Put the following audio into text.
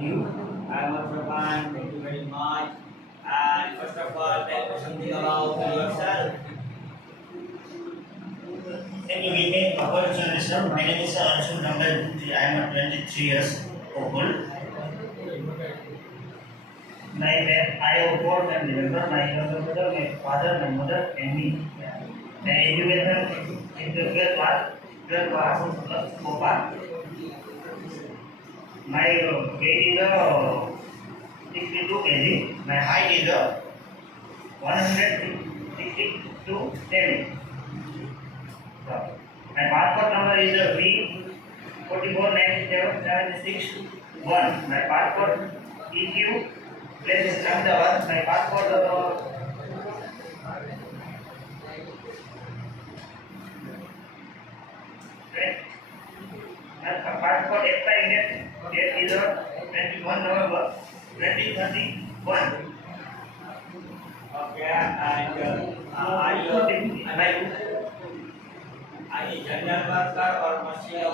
You, I'm also fine. Thank you very much. And first of all, tell me something about yourself. Thank you, Vivek. Congratulations. My name is Anshul Nangal. I am 23 years old. I have four family members. My younger brother, my father, my mother, and me. My education is the 12 class plus Copa. My weight is 62 kg. My height is 162 cm. My passport number is V4497761. My passport EQ place is Ahmedabad. My passport passport expiry date is 21 November 2031. Okay, and are you My any general worker or machine